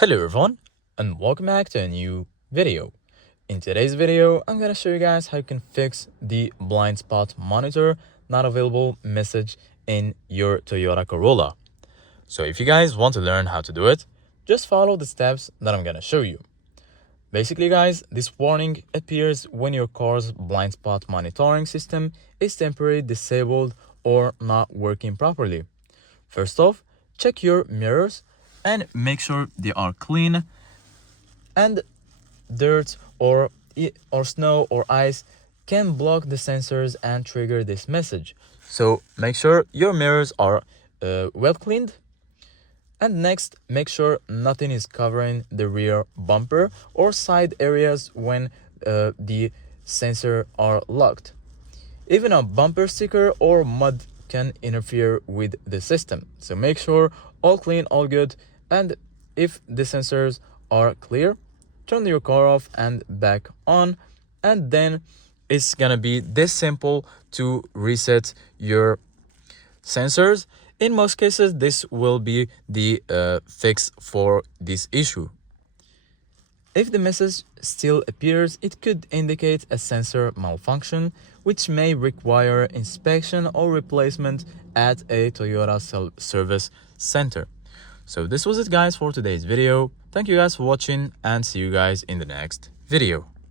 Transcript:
Hello everyone and welcome back to a new video. In today's video, I'm gonna show you guys how you can fix the blind spot monitor not available message in your Toyota Corolla. So if you guys want to learn how to do it, just follow the steps that I'm gonna show you. Basically guys, this warning appears when your car's blind spot monitoring system is temporarily disabled or not working properly. First off, check your mirrors and make sure they are clean, and dirt or snow or ice can block the sensors and trigger this message. So make sure your mirrors are well cleaned. And next, make sure nothing is covering the rear bumper or side areas when the sensor are locked. Even a bumper sticker or mud can interfere with the system. So make sure all clean, all good, and if the sensors are clear, turn your car off and back on, and then it's gonna be this simple to reset your sensors. In most cases, this will be the fix for this issue. If the message still appears, it could indicate a sensor malfunction, which may require inspection or replacement at a Toyota service center. So this was it guys for today's video. Thank you guys for watching and see you guys in the next video.